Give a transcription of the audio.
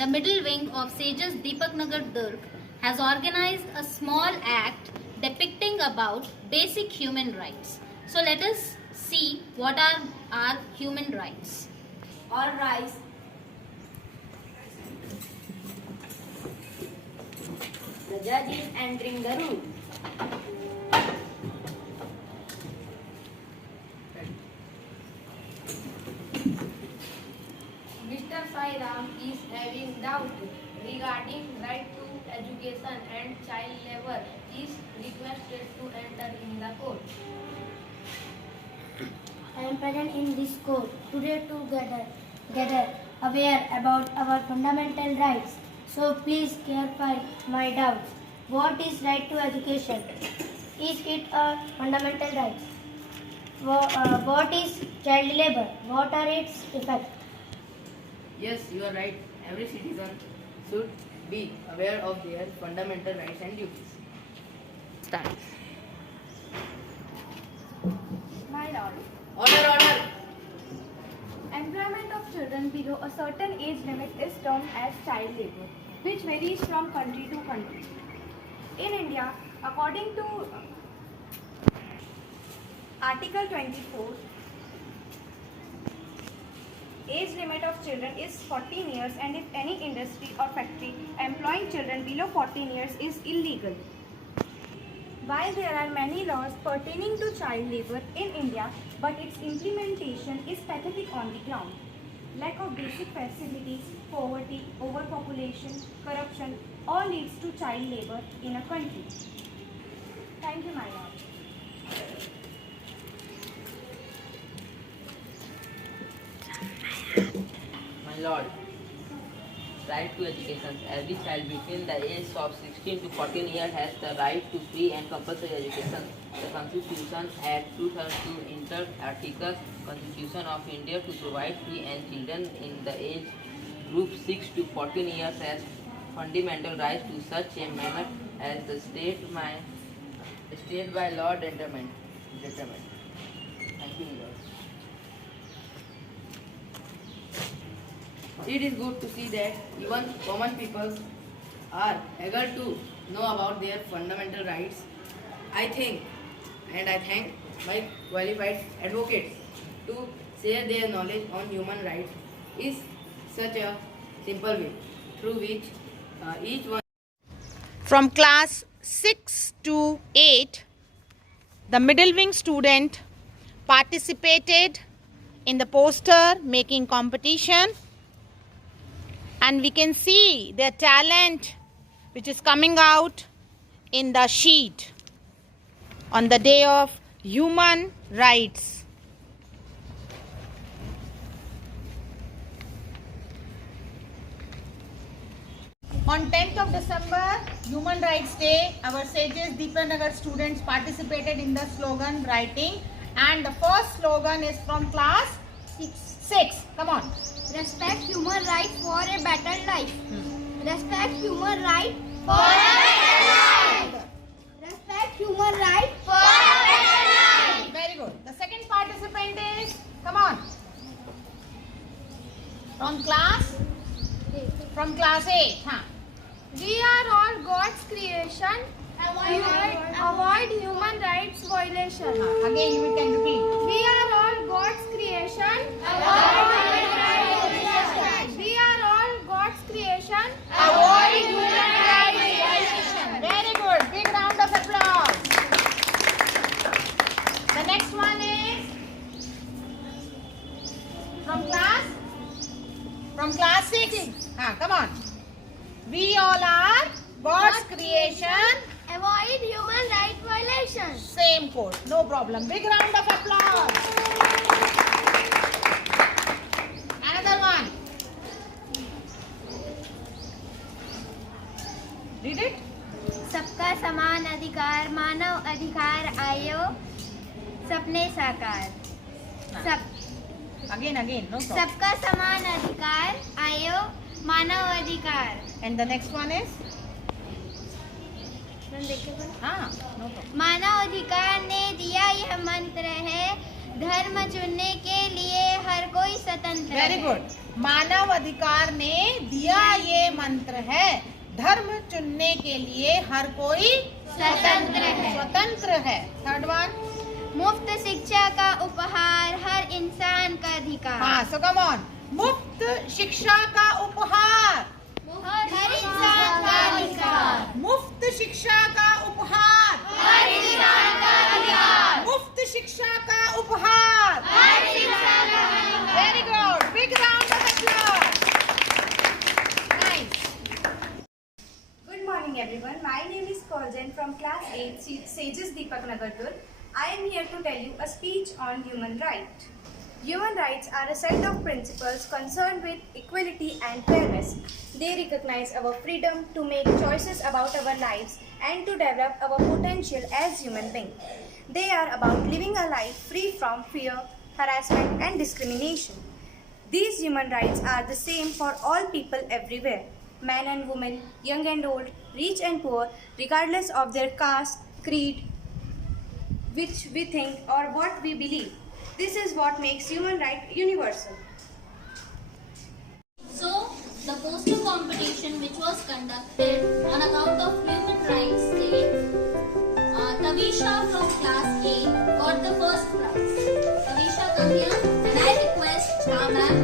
the middle wing of Sages Deepak Nagar Durg has organized a small act depicting about basic human rights. So let us see what are our human rights. All rise. The judge is entering the room. Mr. Sai Ram is having doubt regarding right to education and child labor. Is requested to enter in the court. I am present in this court today to gather aware about our fundamental rights. So please clarify my doubts. What is right to education? Is it a fundamental right? What is child labor? What are its effects? Yes, you are right. Every citizen should be aware of their fundamental rights and duties. Start. My lord, Order! employment of children below a certain age limit is termed as child labor, which varies from country to country. In India, according to Article 24, age limit of children is 14 years, and if any industry or factory employing children below 14 years is illegal. While there are many laws pertaining to child labor in India, but its implementation is pathetic on the ground. Lack of basic facilities, poverty, overpopulation, corruption all leads to child labor in a country. Thank you, my lord. My lord, right to education. Every child between the age of 16 to 14 years has the right to free and compulsory education. The Constitution Act 2002 entered Article Constitution of India to provide free and children in the age group 6 to 14 years as fundamental rights to such a manner as the state by law determined. Thank you, my lord. It is good to see that even common people are eager to know about their fundamental rights. I think and I thank my qualified advocates to share their knowledge on human rights is such a simple way through which each one. From class 6 to 8, the middle wing student participated in the poster making competition, and we can see their talent which is coming out in the sheet on the day of human rights. On 10th of December, Human Rights Day, our Sages Deepak Nagar students participated in the slogan writing, and the first slogan is from class 6. Come on. Respect human right for a better life. Respect human right for a better life. Respect human right for a better life. Very good. The second participant is, come on, from class 8. Huh? We are all God's creation. Avoid human rights violation. Again, you can repeat. We are all God's creation. We are all God's creation. Avoid human rights violation. Very good. Big round of applause. The next one is from class 6. Come on. We all are God's creation. Avoid human right violations. Same quote. No problem. Big round of applause. Another one. Read it. सबका समान अधिकार, मानव अधिकार आयो, सपने साकार. Again. No problem. सबका समान अधिकार आयो, मानव अधिकार. And the next one is? हाँ, no problem. मानव अधिकार ने दिया यह मंत्र है, धर्म चुनने के लिए हर कोई स्वतंत्र है. Very good. मानव अधिकार ने दिया ये मंत्र है, धर्म चुनने के लिए हर कोई स्वतंत्र है। थर्ड वन, मुफ्त शिक्षा का उपहार हर इंसान का अधिकार। हाँ, सो कम ऑन, मुफ्त शिक्षा का उपहार, हर इंसान का अधिकार। मुफ्त शिक्षा का उपहार, हर इंसान का अधिकार। मुफ्त शिक्षा का उपहार, हर इंसान का अधिकार। Very good, big round of applause. Nice. Good morning everyone. My name is Kaujan from class 8 Sages Deepak Nagar Durg. I am here to tell you a speech on human rights. Human rights are a set of principles concerned with equality and fairness. They recognize our freedom to make choices about our lives and to develop our potential as human beings. They are about living a life free from fear, harassment and discrimination. These human rights are the same for all people everywhere, men and women, young and old, rich and poor, regardless of their caste, creed, which we think or what we believe. This is what makes human right universal. So, the poster competition which was conducted on account of human rights day, Tavisha from class 8 got the first prize. Tavisha, come here, and I request our ma'am